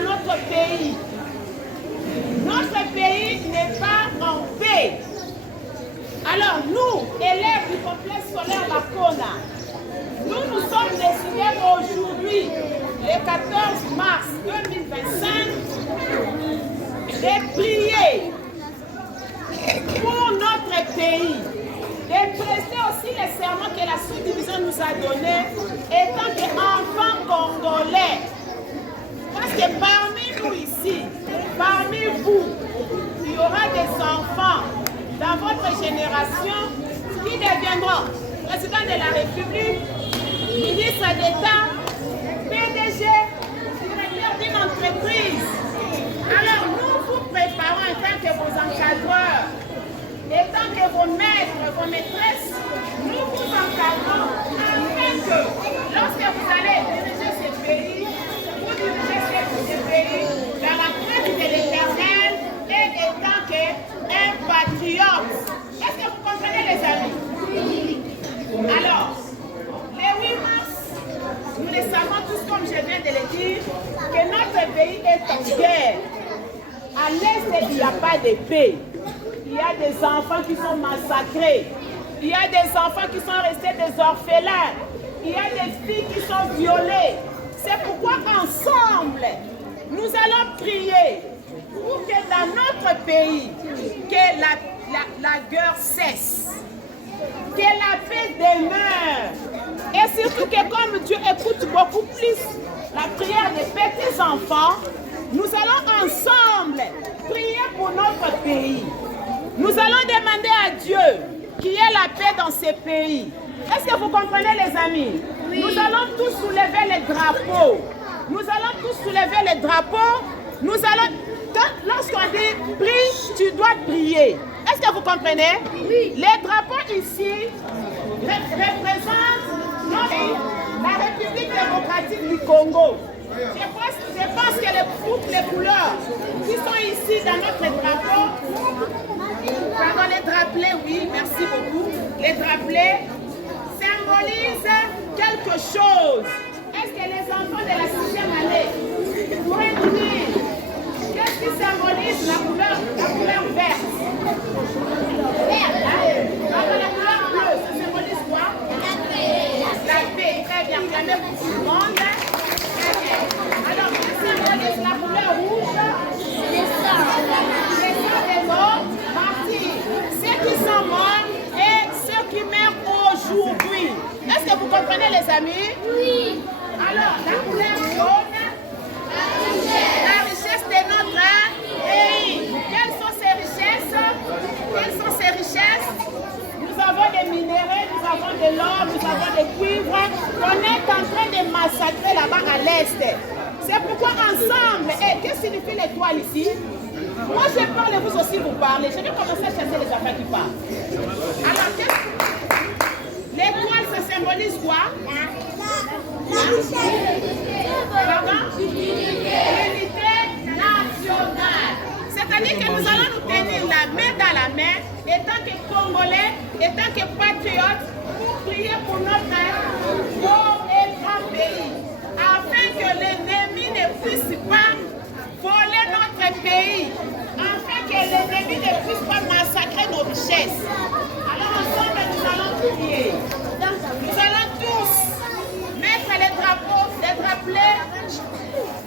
dans notre pays. Notre pays n'est pas en paix. Alors nous, élèves du complexe scolaire Makona, nous sommes décidés aujourd'hui, le 14 mars 2025, de prier pour notre pays, de prester aussi les serments que la sous-division nous a donnés, étant qu'enfants congolais. Parce que parmi nous ici, parmi vous, il y aura des enfants dans votre génération qui deviendront président de la République, ministre d'État, PDG, directeur d'une entreprise. Alors nous vous préparons en tant que vos encadreurs, en tant que vos maîtres, vos maîtresses, nous vous encadrons afin que lorsque vous allez diriger ce pays, vous dirigez ce pays dans la crainte de l'Éternel et étant qu'un patriote. Est-ce que vous comprenez les amis? Alors, le 8 mars, nous le savons tous comme je viens de le dire, que notre pays est en guerre. À l'Est, il n'y a pas de paix. Il y a des enfants qui sont massacrés. Il y a des enfants qui sont restés des orphelins. Il y a des filles qui sont violées. C'est pourquoi ensemble, nous allons prier pour que dans notre pays, que la guerre cesse, que la paix demeure. Et surtout que comme Dieu écoute beaucoup plus la prière des petits enfants, nous allons ensemble prier pour notre pays. Nous allons demander à Dieu qu'il y ait la paix dans ces pays. Est-ce que vous comprenez les amis? Oui. Nous allons tous soulever les drapeaux. Nous allons tous soulever les drapeaux. Nous allons, lorsqu'on dit prie, tu dois prier. Est-ce que vous comprenez? Oui. Les drapeaux ici représentent la République démocratique du Congo. Je pense que les couleurs qui sont ici dans notre drapeau, pardon, les drapelets, oui, merci beaucoup. Les drapelets symbolisent quelque chose. Est-ce que les enfants de la 6e année pourraient nous dire qu'est-ce qui symbolise la couleur verte? Verte, hein? La couleur bleue, ça symbolise quoi? La paix. La paix, très bien. Clamez pour tout le monde. Alors, qu'est-ce qui symbolise la couleur rouge? Les sangs des morts, martyrs. Ceux qui sont morts et ceux qui meurent aujourd'hui. Est-ce que vous comprenez les amis? Oui. Alors, la couleur jaune, la richesse de notre pays. Quelles sont ces richesses? Quelles sont ces richesses? Nous avons des minéraux, nous avons de l'or, nous avons des cuivres. On est en train de massacrer là-bas à l'Est. C'est pourquoi ensemble, et que signifie l'étoile ici? Moi je parle et vous aussi vous parlez. Je vais commencer à chasser les affaires qui parlent. Alors, l'étoile, ça symbolise quoi? Pardon? L'unité nationale. C'est-à-dire que nous allons nous tenir la main dans la main, étant que Congolais, étant que patriotes, pour prier pour notre beau et grand pays, afin que l'ennemi ne puisse pas voler notre pays, afin que l'ennemi ne puisse pas massacrer nos richesses. Alors ensemble, nous allons prier. Nous allons tous mettre les drapeaux, les drapelets,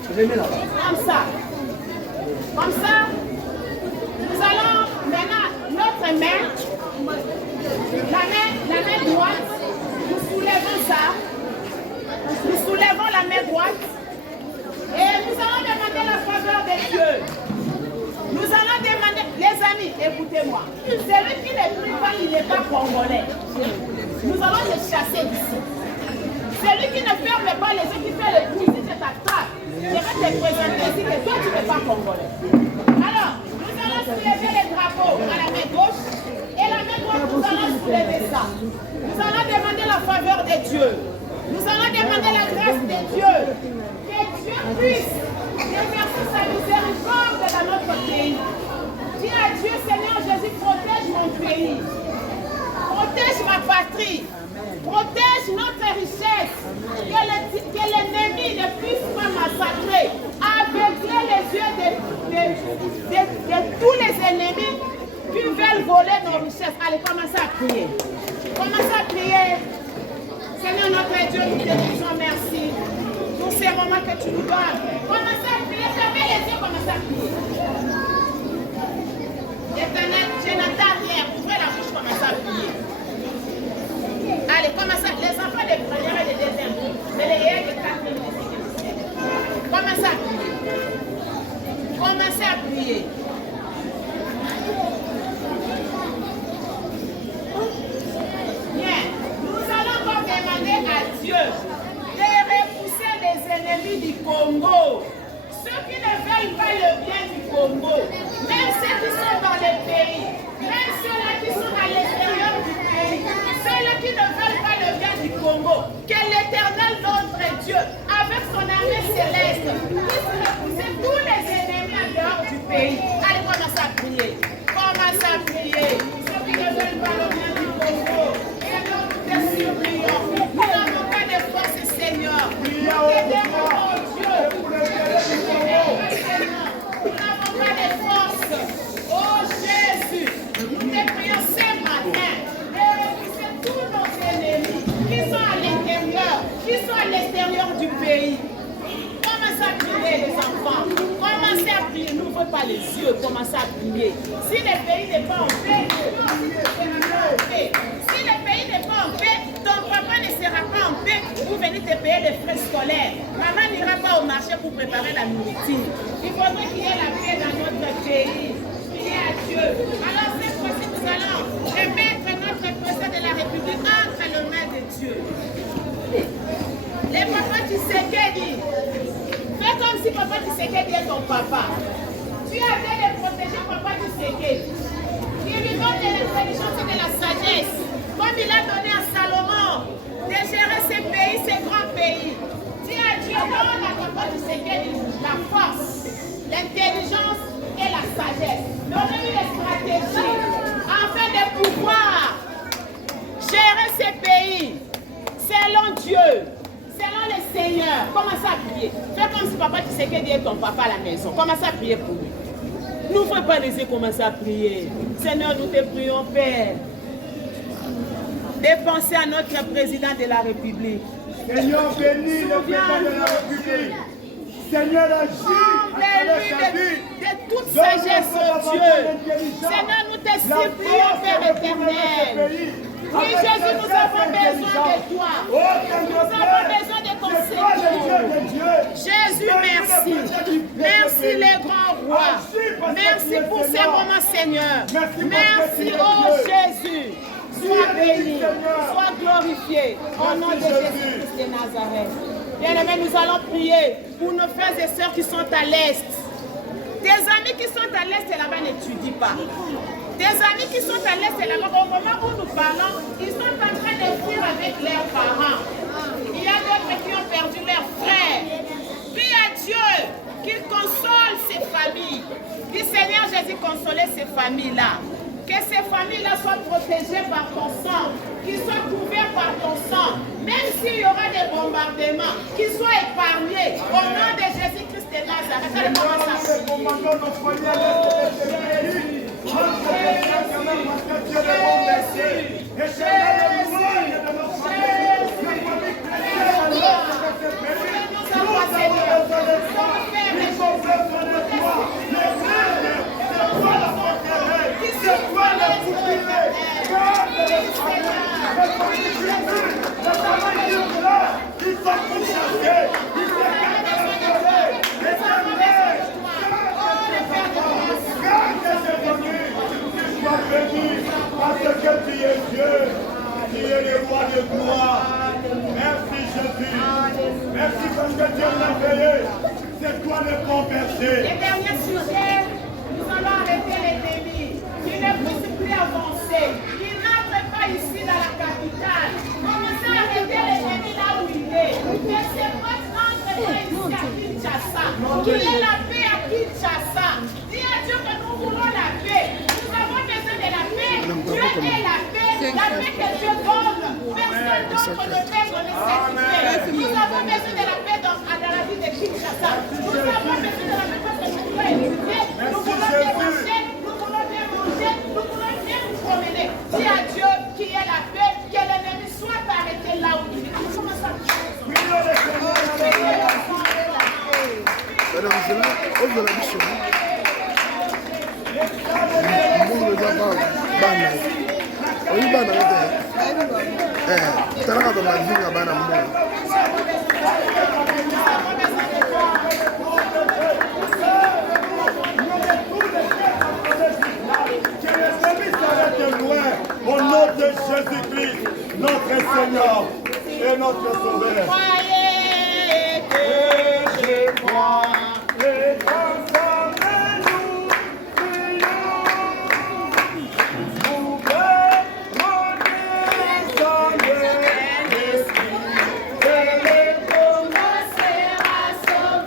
comme ça. Comme ça, nous allons maintenant, notre main, la main droite, nous soulevons ça. Nous soulevons la main droite et nous allons demander la faveur de Dieu. Nous allons demander, les amis, écoutez-moi. Celui qui ne prie pas, il n'est pas congolais. Nous allons le chasser d'ici. Celui qui ne ferme pas les yeux, qui fait le bruit, si je t'attrape, je vais te présenter ici que toi tu n'es pas congolais. Alors, nous allons soulever les drapeaux à la main gauche et la main droite, nous allons soulever ça. Nous allons demander la faveur de Dieu. Nous allons demander la grâce de Dieu. Que Dieu puisse déverser sa miséricorde dans notre pays. Dis à Dieu, Seigneur Jésus, protège mon pays. Protège ma patrie. Protège notre richesse. Que l'ennemi ne puisse pas massacrer, aveugler de tous les ennemis qui veulent voler nos richesses. Allez, commencez à prier. Commencez à prier. Seigneur notre Dieu, nous te disons merci pour ces moments que tu nous donnes. Commencez à prier. Fermez les yeux, commencez à prier. Éternel, je n'entends rien. Ouvrez la bouche, commencez à prier. Allez, commencez à... Les enfants de première et de deuxième, c'est les héros de quatrième. Commencez à prier. Commencez à prier. Bien. Nous allons encore demander à Dieu de repousser les ennemis du Congo. Ceux qui ne veulent pas le bien du Congo, même ceux qui sont dans les pays, même ceux-là qui sont à l'extérieur du pays, ceux-là qui ne veulent pas le bien du Congo, que l'Éternel, notre Dieu, avec son armée céleste, puisse repousser tous les ennemis en dehors du pays. Allez, commencez à prier. Commencez à prier. Ceux qui ne veulent pas le bien du Congo, Seigneur, nous te supplions. Nous n'avons pas de force, Seigneur. Nous t'aidons, oh Dieu. Nous n'avons pas de force. Oh Jésus, nous te prions ce matin de repousser tous nos ennemis qui sont à l'intérieur, qui sont à l'extérieur du pays. Commencez à prier, les enfants. Commencez à prier. N'ouvrez pas les yeux. Commencez à prier. Si le pays n'est pas en paix, si le pays n'est pas en paix, ton papa ne sera pas en paix pour venir te payer les frais scolaires. Maman n'ira pas au marché pour préparer la nourriture. Il faudrait qu'il y ait la paix dans notre pays. Priez à Dieu. Alors cette fois-ci, nous allons remettre notre président de la République entre les mains de Dieu. Les papas Tshisekedi, fais comme si papa Tshisekedi est ton papa. Tu avais de protéger papa Tshisekedi. Il lui donne de l'intelligence et de la sagesse, comme il a donné à Salomon, de gérer ces pays, ces grands pays. Dis à Dieu, donne à papa Tshisekedi la force, l'intelligence et la sagesse. Donne-lui les stratégies afin de pouvoir gérer ces pays selon Dieu. Selon le Seigneur, commencez à prier. Fais comme si papa Tshisekedi est ton papa à la maison. Commencez à prier pour lui. N'ouvrez pas les yeux, commencez à prier. Seigneur, nous te prions, Père. De penser à notre président de la République. Seigneur, bénis le président de la République. Seigneur, agis de toute sagesse, oh Dieu. Seigneur, nous te supplions, Père éternel. Oui, Jésus, nous avons besoin de toi. Nous avons besoin de ton Seigneur. Jésus, merci. Merci, les grands rois. Merci pour ces moments, Seigneur. Merci, oh Jésus. Sois béni, sois glorifié. Au nom de Jésus-Christ de Nazareth. Bien-aimés, nous allons prier pour nos frères et sœurs qui sont à l'Est. Tes amis qui sont à l'Est là-bas n'étudient pas. Des amis qui sont à l'Est là-bas, au moment où nous parlons, ils sont en train de fuir avec leurs parents. Il y a d'autres qui ont perdu leurs frères. Prie à Dieu qu'il console ces familles. Dis Seigneur Jésus, consoler ces familles-là. Que ces familles-là soient protégées par ton sang, qu'ils soient couverts par ton sang. Même s'il y aura des bombardements, qu'ils soient épargnés. Au nom de Jésus-Christ de Nazareth. Allez, commencer à prier. Parce que tu es Dieu, tu es le roi de gloire. Merci Jésus. Merci parce que Dieu l'a payé. C'est toi le bon berger. Les derniers sujets, nous allons arrêter l'ennemi. Il ne puisse plus avancer. Il n'entre pas ici dans la capitale. Commencez à arrêter l'ennemi là où il est. Que ses potes n'entrent pas ici à Kinshasa. Qu'il y ait la paix à Kinshasa. Dis à Dieu que nous voulons la paix. Nous avons besoin de la paix. Dieu est la paix. La paix que Dieu donne. Personne d'autre ne peut donner cette paix. Nous avons besoin de la paix dans la vie de Kinshasa. Nous avons besoin de la paix parce que nous voulons étudier. Nous voulons Au nom de Jésus-Christ, notre Seigneur et notre Sauveur. Croyez que je crois. Et ensemble nous reconnaissons l'Esprit. Commencer à sauver.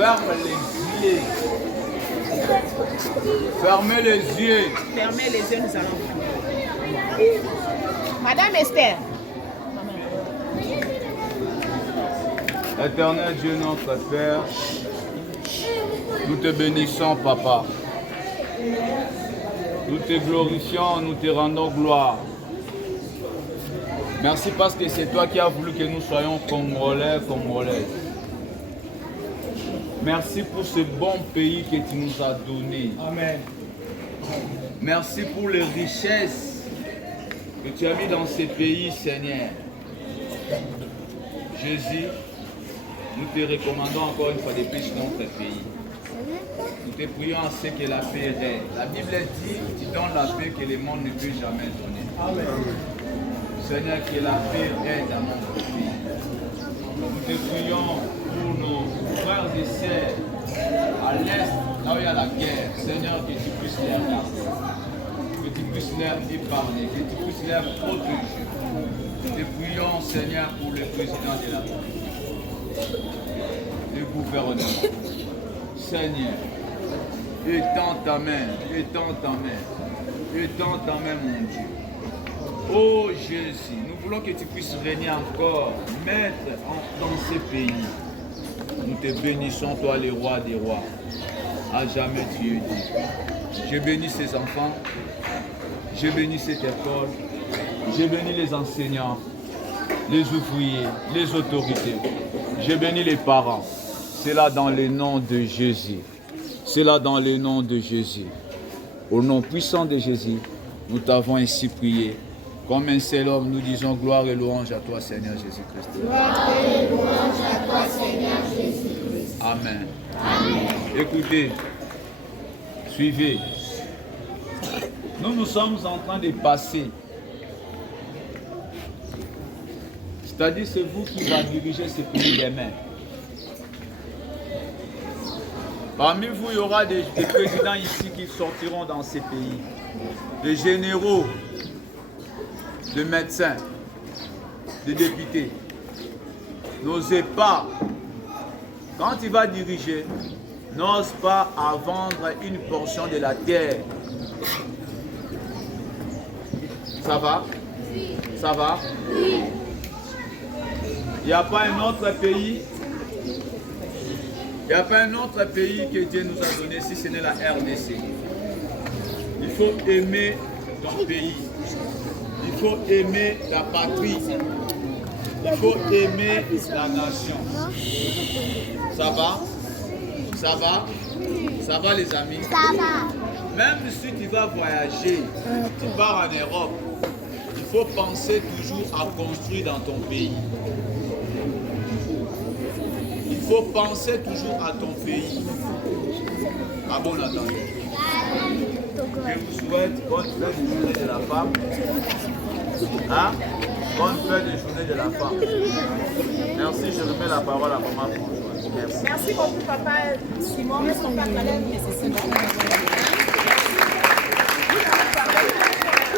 Ferme les yeux. Fermez les yeux. Fermez les yeux, nous allons prier. Madame Esther. Éternel Dieu notre Père, nous te bénissons, Papa. Nous te glorifions, nous te rendons gloire. Merci parce que c'est toi qui as voulu que nous soyons Congolais, Congolaises. Merci pour ce bon pays que tu nous as donné. Amen. Merci pour les richesses que tu as mis dans ce pays, Seigneur. Jésus, nous te recommandons encore une fois de plus notre pays. Nous te prions à ce que la paix règne. La Bible dit, tu donnes la paix que le monde ne peut jamais donner. Amen. Seigneur, que la paix règne dans notre pays. Nous te prions pour nos frères et sœurs à l'est, là où il y a la guerre. Seigneur, que tu puisses les garder, que tu puisses les épargner, que tu puisses les protéger. Nous te prions, Seigneur, pour le président de la République, le gouvernement. Seigneur, étends ta main, étends ta main, étends ta main, mon Dieu. Oh Jésus, nous voulons que tu puisses régner encore, maître dans ce pays. Nous te bénissons, toi, le roi des rois. À jamais tu es dit. Je bénis ces enfants, je bénis cette école, je bénis les enseignants, les ouvriers, les autorités. Je bénis les parents. C'est là dans le nom de Jésus. C'est là dans le nom de Jésus. Au nom puissant de Jésus, nous t'avons ainsi prié. Comme un seul homme, nous disons gloire et louange à toi, Seigneur Jésus-Christ. Gloire et louange à toi, Seigneur Jésus-Christ. Amen. Amen. Écoutez, suivez. Nous sommes en train de passer. C'est-à-dire, c'est vous qui va diriger ce pays demain. Parmi vous, il y aura des présidents ici qui sortiront dans ces pays. Des généraux, des médecins, des députés. N'osez pas, quand il va diriger, n'ose pas à vendre une portion de la terre. Ça va? Ça va? Il n'y a pas un autre pays. Il n'y a pas un autre pays que Dieu nous a donné si ce n'est la RDC. Il faut aimer ton pays. Il faut aimer la patrie. Il faut aimer la nation. Ça va? Ça va? Ça va les amis? Ça va. Même si tu vas voyager, tu pars en Europe, il faut penser toujours à construire dans ton pays. Il faut penser toujours à ton pays. À bon entendeur. Je vous souhaite bonne fête de journée de la femme. Hein? Bonne fête de journée de la femme. Merci, je remets la parole à maman Françoise. Merci. Merci beaucoup, papa Simon. Merci, papa Caleb.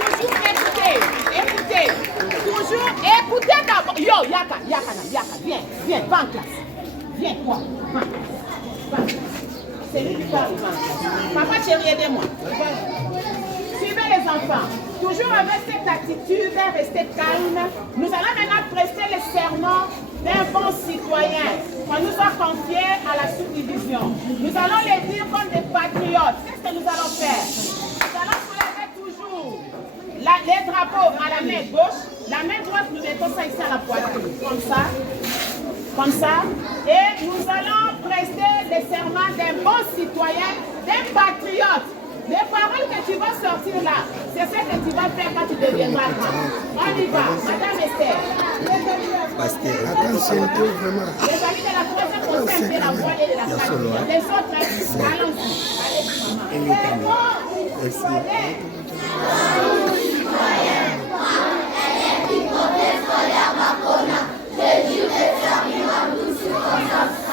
Toujours écoutez. Toujours écoutez d'abord. Yo, Yaka, viens, va en classe. Viens, quoi? Va. C'est lui qui parle. Papa chéri, aidez-moi. Suivez les enfants. Toujours avec cette attitude, restez calme. Nous allons maintenant prester le serment d'un bon citoyen qu'on nous a confié à la sous-division. Nous allons les dire comme des patriotes. Qu'est-ce que nous allons faire? Nous allons soulever toujours les drapeaux à la main gauche. La main droite, nous mettons ça ici à la poitrine. Comme ça. Et nous allons prester le serment d'un bon citoyen, d'un patriote. Les paroles que tu vas sortir là, c'est ce que tu vas faire quand tu deviendras grand. On y va, Madame Esther. Parce que attention, vraiment. Les amis de la troisième conseil de la voix et de la famille. Les autres, allons-y. Merci.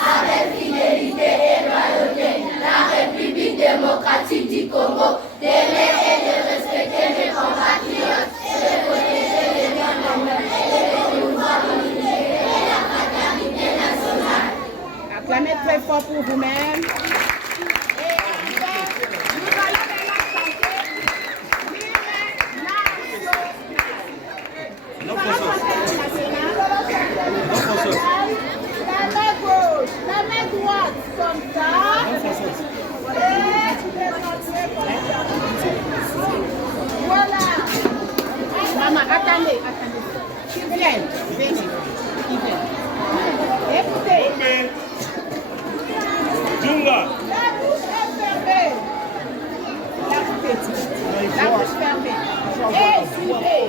Avec fidélité et loyauté, la République démocratique du Congo, d'aimer et de respecter mes compatriotes et de protéger les biens communs et de promouvoir l'unité et la fraternité nationale. Acclamez très fort pour vous-même. Et enfin, nous allons maintenant chanter l'hymne national. Nous allons chanter l'hymne national. La main gauche, la main droite, comme ça. Et tu peux rentrer comme ça. Voilà. Maman, attendez. Tu viens, venez. Écoutez. Junga. La bouche est fermée. La petite. La bouche fermée. Et suivez.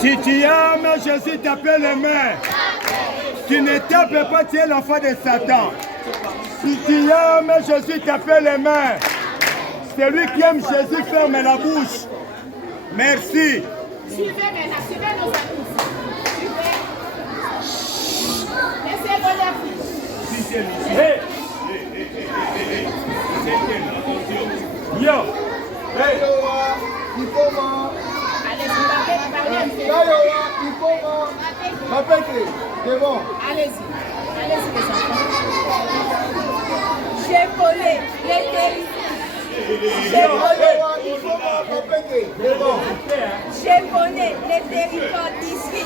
Si tu aimes Jésus, tape les mains. Tu ne tapes pas, tu es l'enfant de Satan. Si tu aimes Jésus, tape les mains. Celui qui aime Jésus, ferme la bouche. Merci. Suivez maintenant, suivez nos amis. Suivez. Laissez-le leur fils. Hey. Yo. Hey. Allez-y, parlez un peu. Allez-y, les enfants. J'ai volé les territoires. J'ai volé les territoires d'ici,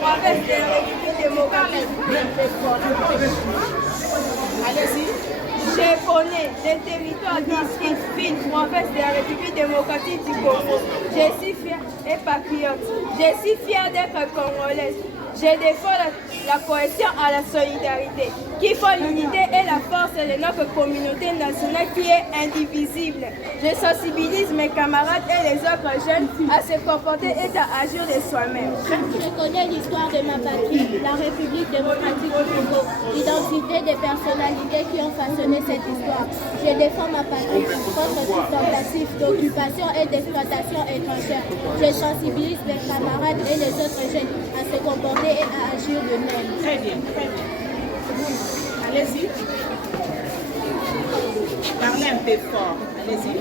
province de la République démocratique. Allez-y. Je connais les territoires, districts, villes, provinces de la République démocratique du Congo. Je suis fière et patriote. Je suis fière d'être congolaise. Je défends la cohésion à la solidarité, qui font l'unité et la force de notre communauté nationale qui est indivisible. Je sensibilise mes camarades et les autres jeunes à se comporter et à agir de soi-même. Je connais l'histoire de ma patrie, la République démocratique du Congo, l'identité des personnalités qui ont façonné cette histoire. Je défends ma patrie contre toute tentative d'occupation et d'exploitation étrangère. Je sensibilise mes camarades et les autres jeunes à se comporter et à agir de même. Très bien, très bien. Allez-y. Parlez un peu fort. Allez-y.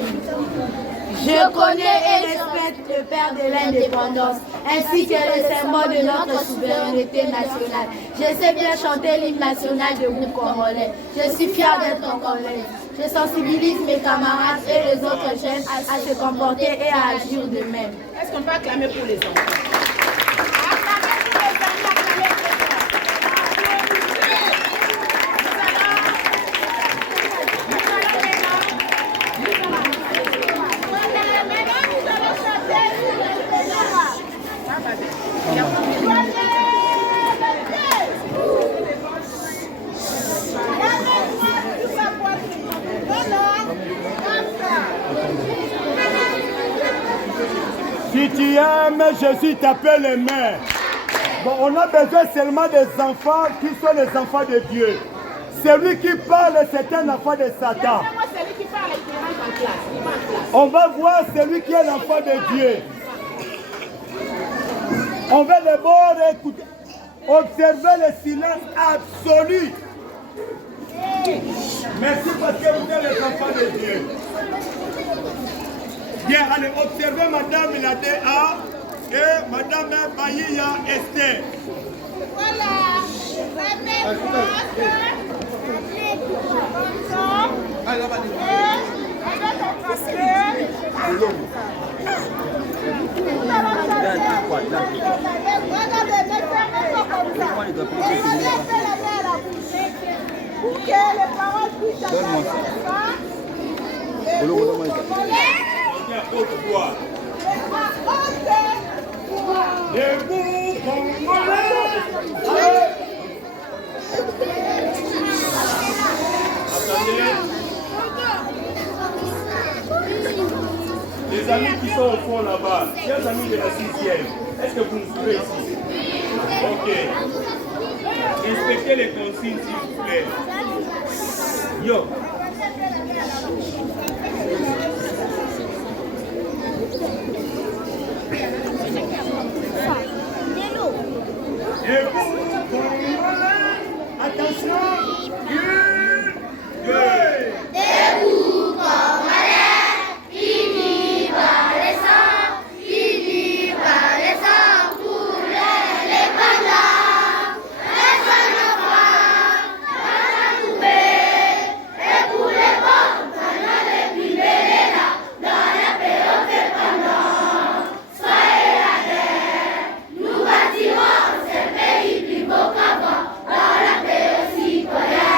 Je connais et respecte le père de l'indépendance, ainsi que le symbole de notre souveraineté nationale. Je sais bien chanter l'hymne national de groupe congolais. Je suis fière d'être congolaise. Je sensibilise mes camarades et les autres jeunes à se comporter et à agir de même. Est-ce qu'on peut acclamer pour les enfants? Acclamer pour les amis, acclamer pour les enfants. Si tu aimes Jésus, t'appelles les mains. Bon, on a besoin seulement des enfants qui sont les enfants de Dieu. Celui qui parle, c'est un enfant de Satan. On va voir celui qui est l'enfant de Dieu. On va d'abord écouter, observer le silence absolu. Merci parce que vous êtes les enfants de Dieu. Bien, allez, observez Madame la DA et Madame Baïya Esther. Voilà. Pour que les paroles puissent Debout, Congolais. Les amis qui sont au fond là-bas, chers amis de la 6e, est-ce que vous nous suivez ici? Ok. Respectez les consignes, s'il vous plaît. Yo. Et vous, Congolais, attention, 1, 2. Debout, Congolais, qui vive les sangs, qui vive les sangs pour l'indépendance. Personne ne voit, personne ne pouvait, et pour les bons, pendant les plus belles là, dans la période dépendante. Soyez la terre, nous bâtirons ce pays plus beau qu'avant, dans la période citoyenne.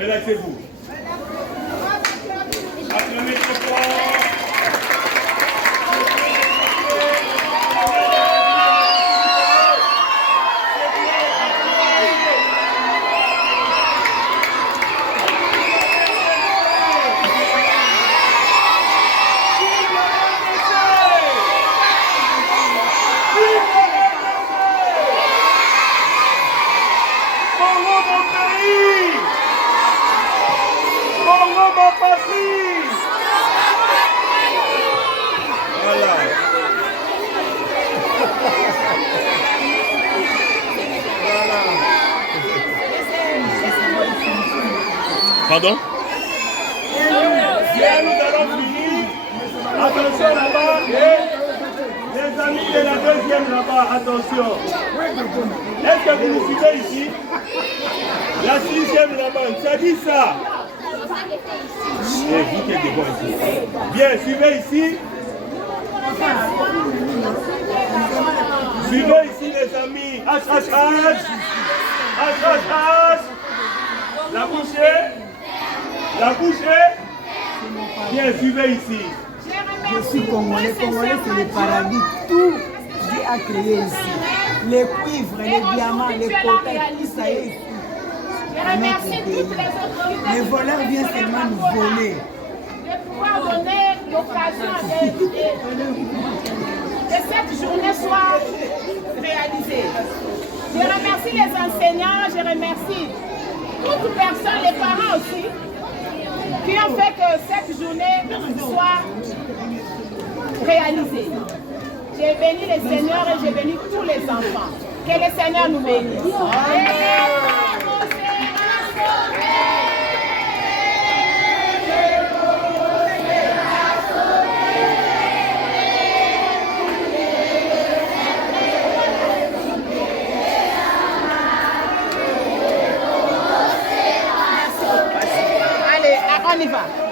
Relaxez-vous. Acclamez très fort. mon patrie. Voilà. Voilà. Pardon? Bien, nous allons finir. Attention là-bas. Les amis de la deuxième là-bas, attention. Est-ce que vous nous suivez ici? La sixième là-bas, ça dit ça. Et vous qui êtes devant ici. Bien, suivez ici. Suivez ici les amis. H, H, H. H, H, H. La bouchée. La bouchée. Bien, suivez ici. Je suis congolais. Congolais, c'est le paradis. Tout Dieu a créé ici. Les cuivres, les diamants, les coteaux, tout ça est ici. Je remercie toutes les autorités. Les voleurs viennent seulement nous voler. De pouvoir donner l'occasion que cette journée soit réalisée. Je remercie les enseignants, je remercie toute personne, les parents aussi, qui ont fait que cette journée soit réalisée. J'ai béni les seigneurs et j'ai béni tous les enfants. Que le Seigneur nous bénisse. Allez, on y va.